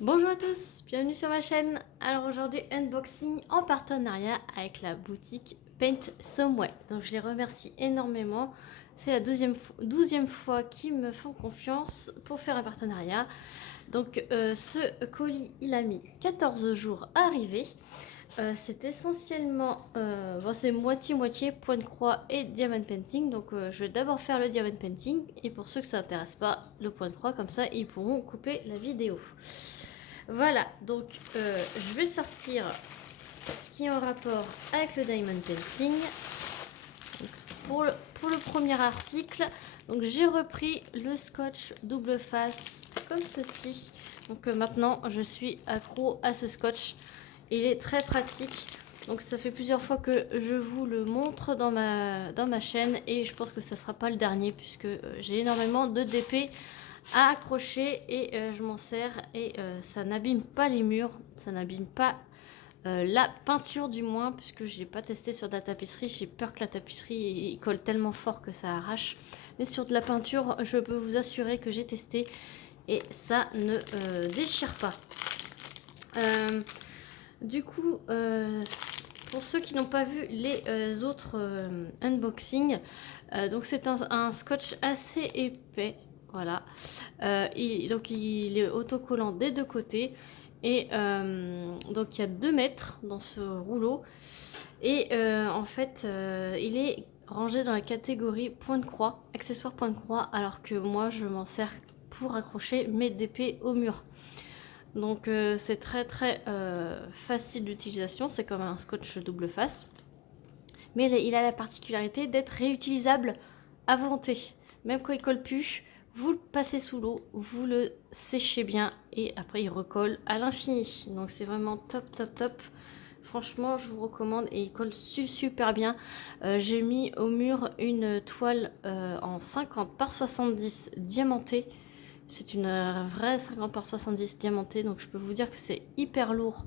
Bonjour à tous, bienvenue sur ma chaîne. Alors aujourd'hui, unboxing en partenariat avec la boutique Paint Someway. Donc je les remercie énormément. C'est la 12e fois qu'ils me font confiance pour faire un partenariat. Donc ce colis, il a mis 14 jours à arriver. C'est essentiellement, c'est moitié-moitié point de croix et diamond painting. Donc je vais d'abord faire le diamond painting. Et pour ceux que ça n'intéresse pas, le point de croix, comme ça ils pourront couper la vidéo. Voilà, donc je vais sortir ce qui est en rapport avec le diamond painting. Donc, pour le premier article, donc j'ai repris le scotch double face comme ceci. Donc maintenant je suis accro à ce scotch. Il est très pratique. Donc ça fait plusieurs fois que je vous le montre dans ma chaîne et je pense que ça ne sera pas le dernier puisque j'ai énormément de DP à accrocher et je m'en sers et ça n'abîme pas les murs, ça n'abîme pas la peinture du moins, puisque je l'ai pas testé sur de la tapisserie. J'ai peur que la tapisserie il colle tellement fort que ça arrache, mais sur de la peinture je peux vous assurer que j'ai testé et ça ne déchire pas. Du coup, pour ceux qui n'ont pas vu les autres unboxings, donc c'est un scotch assez épais. Voilà, donc il est autocollant des deux côtés et donc il y a 2 mètres dans ce rouleau et en fait il est rangé dans la catégorie point de croix, accessoire point de croix, alors que moi je m'en sers pour accrocher mes DP au mur. Donc c'est très facile d'utilisation, c'est comme un scotch double face. Mais il a la particularité d'être réutilisable à volonté. Même quand il colle plus, vous le passez sous l'eau, vous le séchez bien et après il recolle à l'infini. Donc c'est vraiment top. Franchement, je vous recommande et il colle super bien. J'ai mis au mur une toile en 50 par 70 diamantée. C'est une vraie 50 par 70 diamantée, donc je peux vous dire que c'est hyper lourd.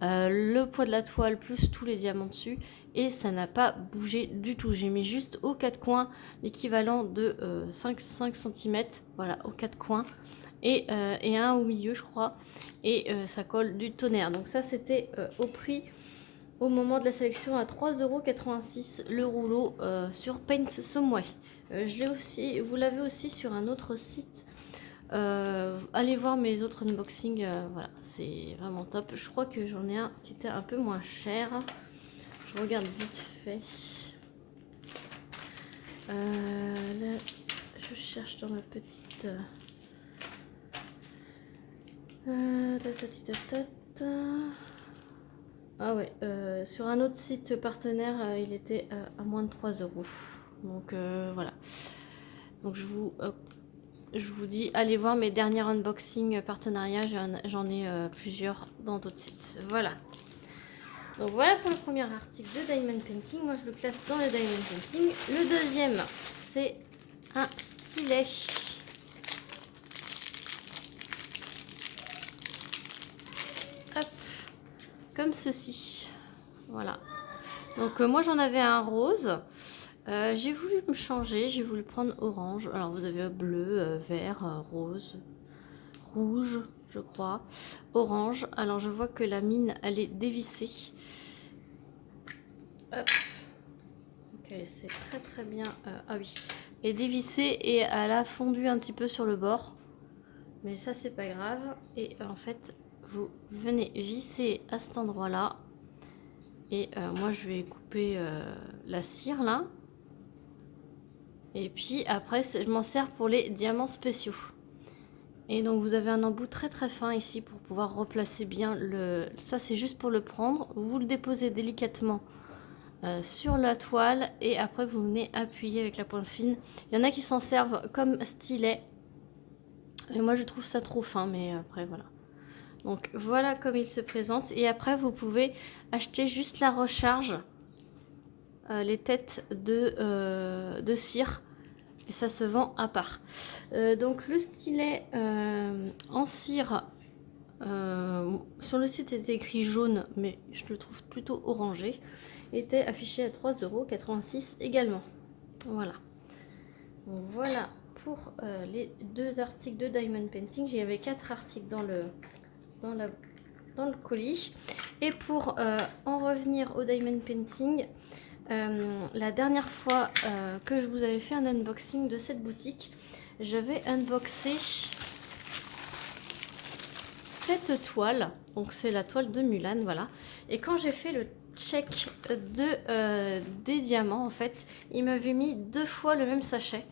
Le poids de la toile plus tous les diamants dessus et ça n'a pas bougé du tout. J'ai mis juste aux 4 coins l'équivalent de 5 cm, voilà, aux 4 coins et un au milieu je crois, et ça colle du tonnerre. Donc ça c'était au prix au moment de la sélection à 3,86 € le rouleau sur Paint Someway. Je l'ai aussi, vous l'avez aussi sur un autre site. Allez voir mes autres unboxings, voilà, c'est vraiment top. Je crois que j'en ai un qui était un peu moins cher. Je regarde vite fait. Là, je cherche dans ma petite. Ah ouais, sur un autre site partenaire, il était à moins de 3 €. Donc voilà. Donc je vous dis, allez voir mes derniers unboxings partenariats, j'en ai plusieurs dans d'autres sites. Voilà. Donc voilà pour le premier article de Diamond Painting. Moi je le classe dans le Diamond Painting. Le deuxième, c'est un stylet. Hop, comme ceci. Voilà. Donc moi j'en avais un rose. J'ai voulu me changer, j'ai voulu prendre orange. Alors vous avez bleu, vert, rose, rouge, je crois, orange. Alors je vois que la mine elle est dévissée. Hop. Ok, c'est très bien. Ah oui, elle est dévissée et elle a fondu un petit peu sur le bord. Mais ça c'est pas grave. Et en fait vous venez visser à cet endroit là. Et moi je vais couper la cire là. Et puis après je m'en sers pour les diamants spéciaux. Et donc vous avez un embout très fin ici pour pouvoir replacer bien le... Ça c'est juste pour le prendre. Vous le déposez délicatement sur la toile et après vous venez appuyer avec la pointe fine. Il y en a qui s'en servent comme stylet. Et moi je trouve ça trop fin, mais après voilà. Donc voilà comme il se présente. Et après vous pouvez acheter juste la recharge. Les têtes de cire. Et ça se vend à part. Donc le stylet en cire, sur le site était écrit jaune, mais je le trouve plutôt orangé, était affiché à 3,86 € également. Voilà. Donc voilà pour les 2 articles de Diamond Painting. J'y avais 4 articles dans le colis. Et pour en revenir au diamond painting, la dernière fois que je vous avais fait un unboxing de cette boutique, j'avais unboxé cette toile. Donc c'est la toile de Mulan, voilà. Et quand j'ai fait le check des diamants, en fait, il m'avait mis 2 fois le même sachet.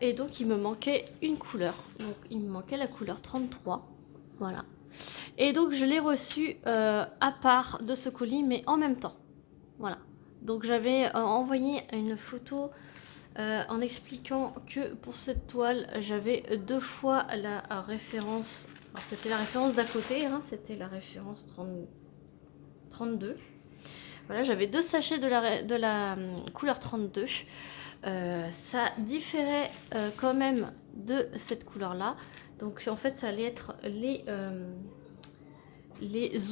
Et donc il me manquait une couleur. Donc il me manquait la couleur 33. Voilà. Et donc je l'ai reçu à part de ce colis, mais en même temps. Voilà. Donc j'avais envoyé une photo en expliquant que pour cette toile, j'avais 2 fois la référence. Alors c'était la référence d'à côté, hein, c'était la référence 32. Voilà, j'avais 2 sachets de la couleur 32. Ça différait quand même de cette couleur là, donc en fait ça allait être les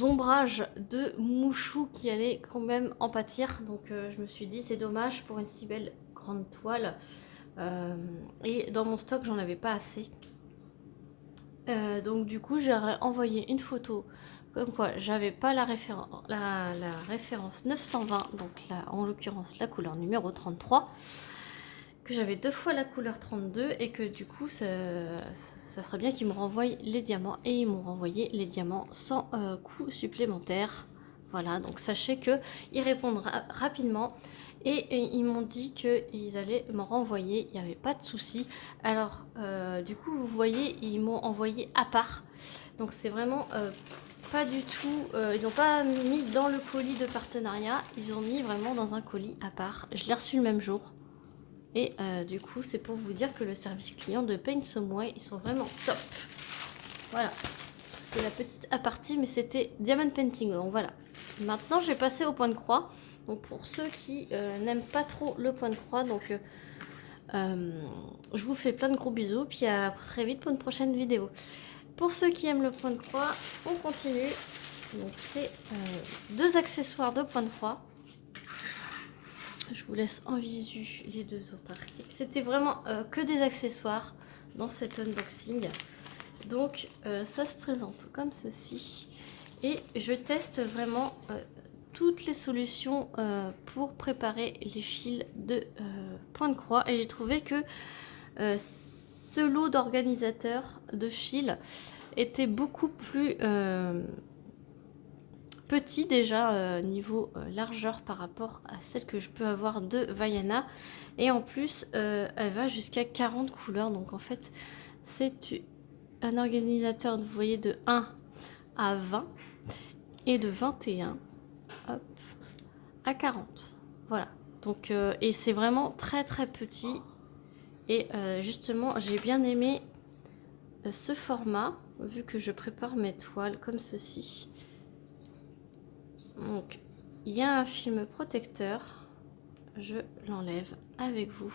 ombrages de Mouchou qui allaient quand même en pâtir. Donc je me suis dit c'est dommage pour une si belle grande toile, et dans mon stock j'en avais pas assez, donc du coup j'ai envoyé une photo comme quoi j'avais pas la référence 920, donc là en l'occurrence la couleur numéro 33, que j'avais 2 fois la couleur 32 et que du coup ça serait bien qu'ils me renvoient les diamants, et ils m'ont renvoyé les diamants sans coût supplémentaire. Voilà, donc sachez que ils répondent rapidement, et ils m'ont dit qu'ils allaient me renvoyer, il n'y avait pas de souci. Alors du coup vous voyez, ils m'ont envoyé à part, donc c'est vraiment pas du tout, ils n'ont pas mis dans le colis de partenariat, ils ont mis vraiment dans un colis à part. Je l'ai reçu le même jour. Et du coup, c'est pour vous dire que le service client de Paint Some Way, ils sont vraiment top. Voilà. C'était la petite aparté, mais c'était Diamond Painting. Donc voilà. Maintenant, je vais passer au point de croix. Donc pour ceux qui n'aiment pas trop le point de croix, donc je vous fais plein de gros bisous. Puis à très vite pour une prochaine vidéo. Pour ceux qui aiment le point de croix, on continue. Donc c'est 2 accessoires de point de croix. Je vous laisse en visu les 2 autres articles. C'était vraiment que des accessoires dans cet unboxing. Donc ça se présente comme ceci. Et je teste vraiment toutes les solutions pour préparer les fils de point de croix. Et j'ai trouvé que ce lot d'organisateurs de fils était beaucoup plus petit déjà niveau largeur par rapport à celle que je peux avoir de Vaiana, et en plus elle va jusqu'à 40 couleurs. Donc en fait c'est un organisateur, vous voyez, de 1 à 20 et de 21 hop, à 40. Voilà, donc et c'est vraiment très très petit, et justement j'ai bien aimé ce format vu que je prépare mes toiles comme ceci. Donc il y a un film protecteur, je l'enlève avec vous.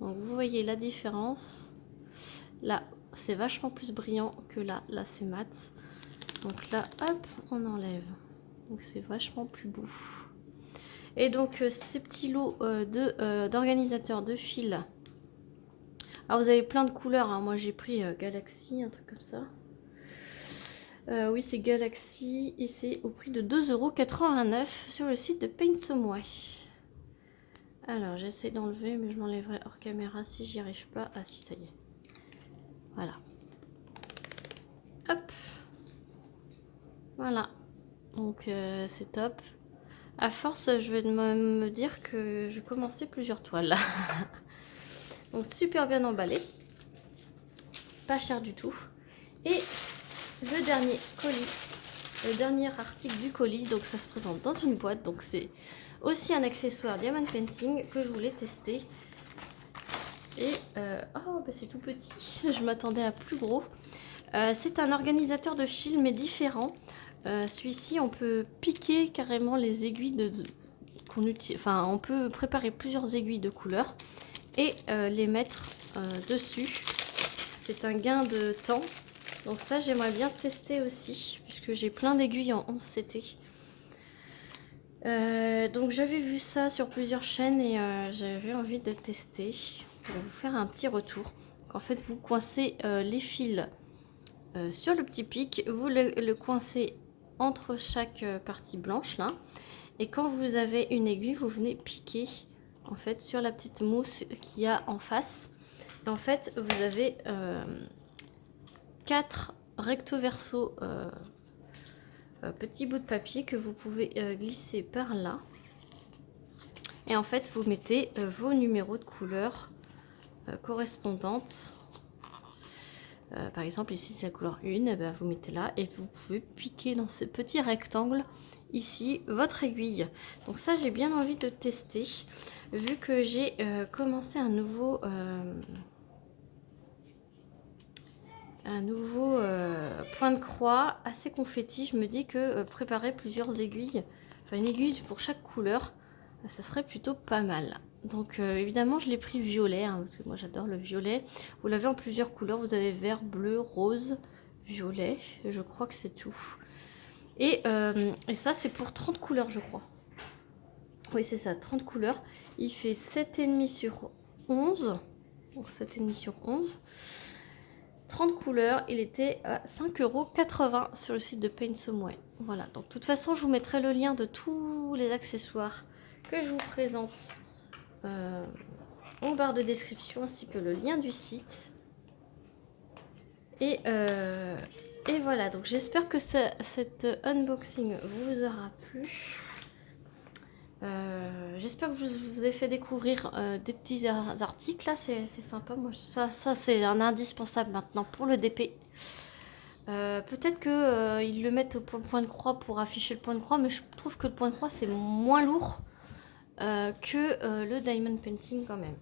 Donc vous voyez la différence, là c'est vachement plus brillant que là c'est mat. Donc là hop, on enlève, donc c'est vachement plus beau. Et donc ces petits lots d'organisateurs de fils, alors vous avez plein de couleurs, hein. Moi j'ai pris Galaxy, un truc comme ça. Oui, c'est Galaxy, et c'est au prix de 2,89 € sur le site de Paint Some Way. Alors j'essaie d'enlever, mais je l'enlèverai hors caméra si j'y arrive pas. Ah si, ça y est. Voilà. Hop. Voilà. Donc c'est top. À force, je vais me dire que je vais commencer plusieurs toiles. Donc super bien emballé. Pas cher du tout. Et le dernier colis, le dernier article du colis, donc ça se présente dans une boîte. Donc c'est aussi un accessoire Diamond Painting que je voulais tester. Et oh bah c'est tout petit, je m'attendais à plus gros. C'est un organisateur de fils mais différent. Celui-ci, on peut piquer carrément les aiguilles qu'on utilise. Enfin, on peut préparer plusieurs aiguilles de couleur et les mettre dessus. C'est un gain de temps. Donc ça, j'aimerais bien tester aussi, puisque j'ai plein d'aiguilles en 11 CT. Donc j'avais vu ça sur plusieurs chaînes, et j'avais envie de tester pour vous faire un petit retour. Donc, en fait, vous coincez les fils sur le petit pic, vous le coincez entre chaque partie blanche là. Et quand vous avez une aiguille, vous venez piquer en fait sur la petite mousse qu'il y a en face. Et en fait, vous avez 4 recto verso petits bouts de papier que vous pouvez glisser par là. Et en fait, vous mettez vos numéros de couleur correspondantes. Par exemple, ici c'est la couleur 1, et ben, vous mettez là et vous pouvez piquer dans ce petit rectangle ici votre aiguille. Donc ça, j'ai bien envie de tester vu que j'ai commencé un nouveau point de croix assez confetti. Je me dis que préparer plusieurs aiguilles, enfin une aiguille pour chaque couleur, ça serait plutôt pas mal. Donc évidemment je l'ai pris violet, hein, parce que moi j'adore le violet. Vous l'avez en plusieurs couleurs, vous avez vert, bleu, rose, violet, je crois que c'est tout. Et ça c'est pour 30 couleurs je crois. Oui c'est ça, 30 couleurs. Il fait 7,5 sur 11. Donc 7,5 sur 11. 30 couleurs, il était à 5,80 € sur le site de Paint Somewhere. Voilà, donc de toute façon je vous mettrai le lien de tous les accessoires que je vous présente en barre de description, ainsi que le lien du site. Et voilà, donc j'espère que cet unboxing vous aura plu. J'espère que je vous ai fait découvrir des petits articles là, c'est sympa. Moi ça c'est un indispensable maintenant pour le DP. Peut-être que ils le mettent pour le point de croix pour afficher le point de croix, mais je trouve que le point de croix c'est moins lourd que le diamond painting quand même.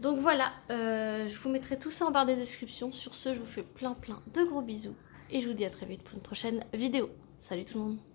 Donc voilà, je vous mettrai tout ça en barre de description. Sur ce, je vous fais plein de gros bisous et je vous dis à très vite pour une prochaine vidéo. Salut tout le monde!